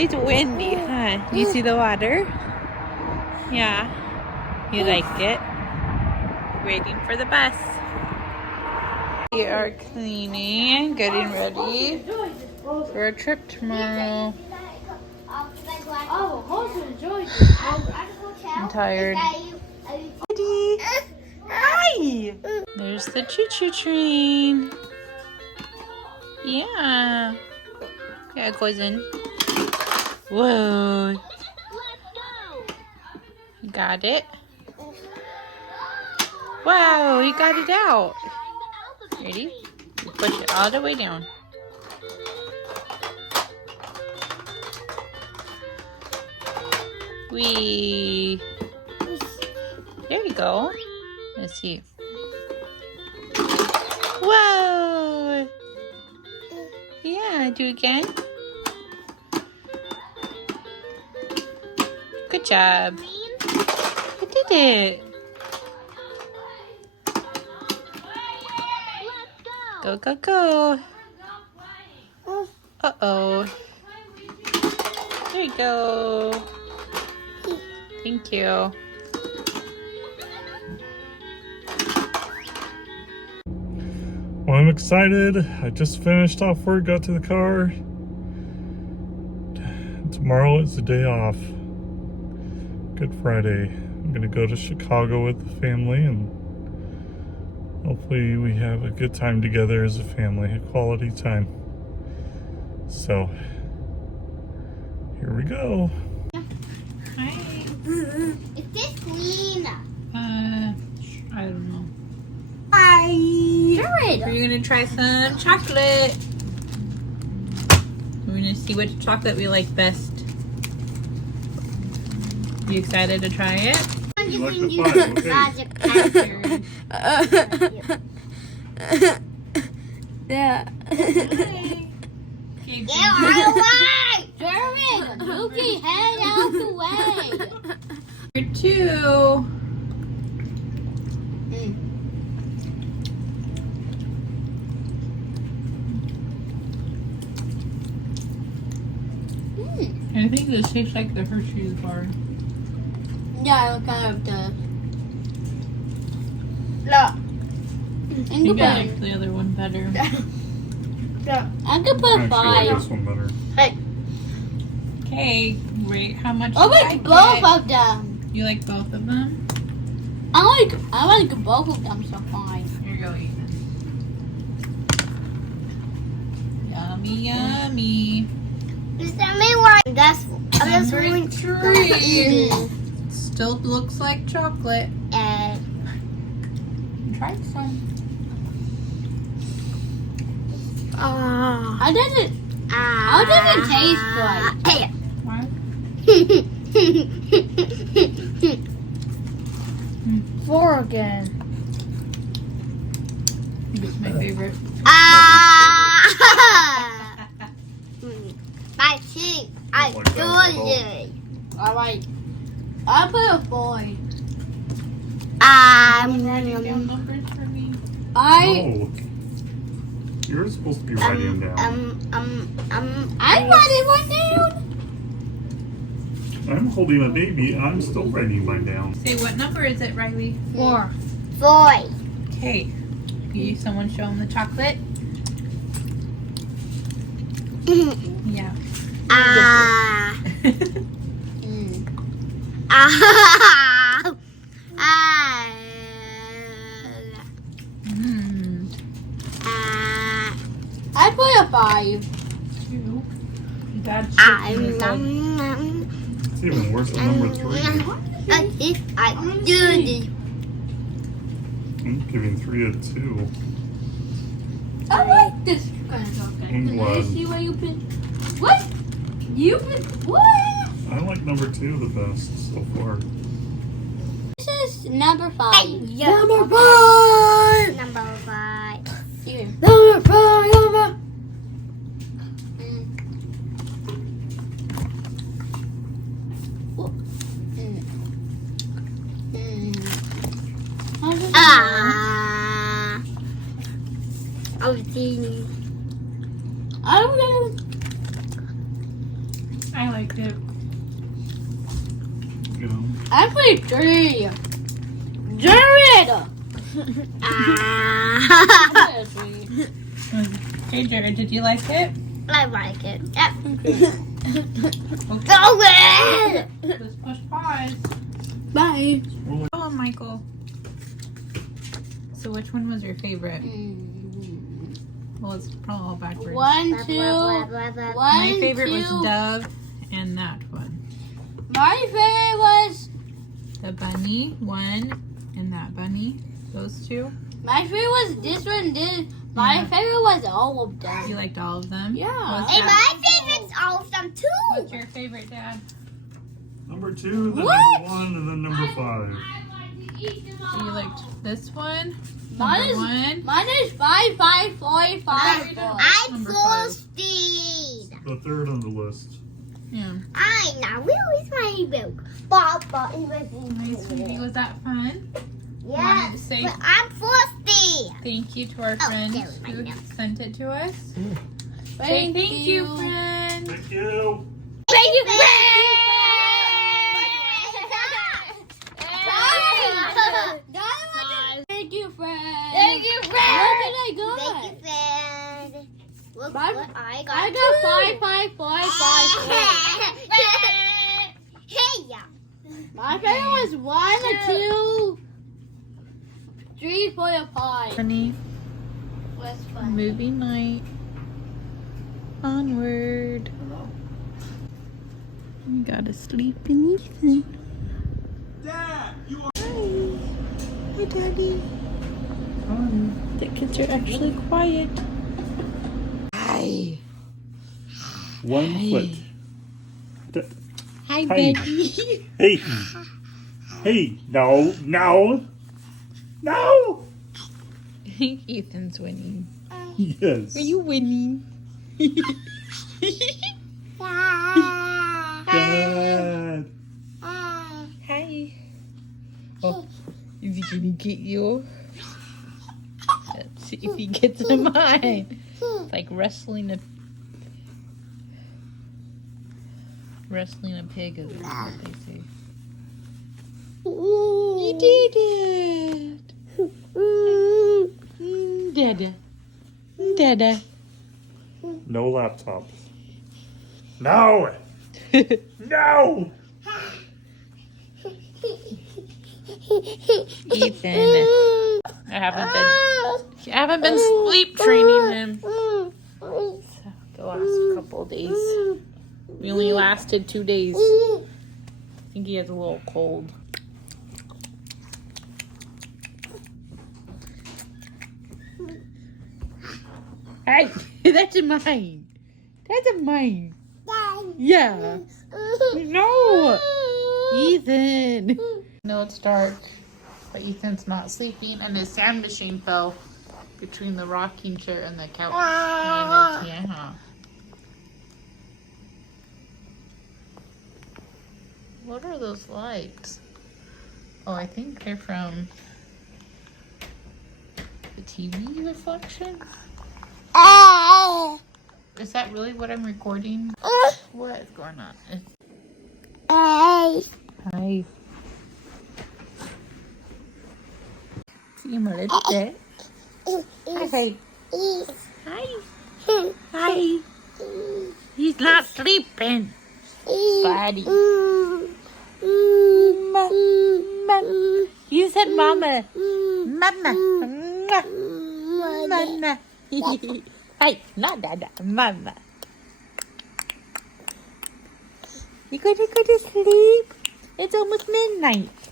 It's windy, huh? You see the water? Yeah. You like it? Waiting for the bus. We are cleaning, getting ready for a trip tomorrow. I'm tired. Ready? Hi! There's the choo-choo train. Yeah. Yeah, it goes in. Whoa. You got it? Wow, you got it out. Ready? You push it all the way down. Whee! There you go. Let's see. Whoa! Yeah, do it again. Good job. You did it. Go, go, go. Uh-oh. There you go. Thank you. Well, I'm excited. I just finished off work, got to the car. Tomorrow is the day off. Good Friday. I'm gonna go to Chicago with the family and hopefully we have a good time together as a family, a quality time. So, here we go. Hi. Is this clean? I don't know. Hi. Jared. We're gonna try some chocolate. We're gonna see which chocolate we like best. You excited to try it? You like the fun, okay. Yeah. Okay, Get out of the way! Jared, move your head out the way. Number 2. I think this tastes like the Hershey's bar. Yeah, it kind of does. Look. You like the other one better. I could put 5. This one better. Hey. Okay, rate how much I you like both of them. You like both of them? I like both of them so fine. Here you go, Ethan. Yummy, yummy. Just tell me why. That's Number really 3. Still looks like chocolate. And Try some. how does it taste like? Why? 4 again. It's my favorite. My cheek. I like do that it. Alright. I'll put a 4. Writing down numbers for me. Oh, you're supposed to be writing down. I'm writing one down. I'm holding a baby. I'm still writing mine down. Say, what number is it, Riley? 4. Okay. You someone show them the chocolate? Yeah. I put a 5. 2. That's It's even worse than number 3. If I do this. I'm giving 3 a 2. I like this kind of chocolate. I'm Can I glad. see what you put? What? You put what? I like number 2 the best so far. This is number 5. Number 5. Number 5. Here. Number 5. Number. I'm gonna. I I liked it. You know. I played 3. Jared! I played 3. Hey Jared, did you like it? I like it. Yep. Okay. Go in! Let's push pause. Bye. Oh, Michael. So which one was your favorite? Well, it's probably all backwards. 1, 2. My favorite was Dove and that one. My favorite was. The bunny, one, and that bunny. Those two. My favorite was this one. My favorite was all of them. You liked all of them? Yeah. What's And that? my favorite's all of them too. What's your favorite, Dad? Number 2, then What? number 1, and then number 5. So you liked this one? Mine Number is, 1? mine is 5, 5, 4, 5. I'm I'm thirsty. The third on the list. Yeah. I know. Where is my milk? Papa is my Nice, sweetie. Was that fun? Yeah. Wanted to say But I'm thirsty. thank you to our Oh, friend there was my who milk. sent it to us. Thank Say thank you, friend. Thank you. Thank you, friend. Thank you, friend. Thank you, friend. What did I got? Thank you, friend. Look what I got. I got 5, 5, 4, 5, 5. Hey, yeah. My favorite was 1, 2, 3, 4, 5. Funny Was fun. movie night. Onward. We gotta sleep in Ethan. Dad, you are. Hi, Daddy. The kids are actually quiet. Hi. 1 foot. Hi, Hi. Daddy. Hey. Hey. No. No. No. Ethan's winning. Yes. Are you winning? Dad. Hi. Oh, is he gonna get you? Let's see if he gets in mine. It's like wrestling a pig is what they say. You did it. Dada. Dada. No laptops. No. No. Ethan. I haven't been sleep training him the last couple of days. We only lasted 2 days. I think he has a little cold. Hey, that's mine. That's mine. Yeah. No. Ethan. No, it's dark, but Ethan's not sleeping, and his sand machine fell between the rocking chair and the couch. And yeah. What are those lights? Oh, I think they're from the TV reflection. Is that really what I'm recording? What is going on? Hi. See him a little bit. Hi. Hi. Hi. He's not sleeping. Buddy. You said mama. Mama. Mama. Hey, not dada. Mama. You gonna go to sleep? It's almost midnight.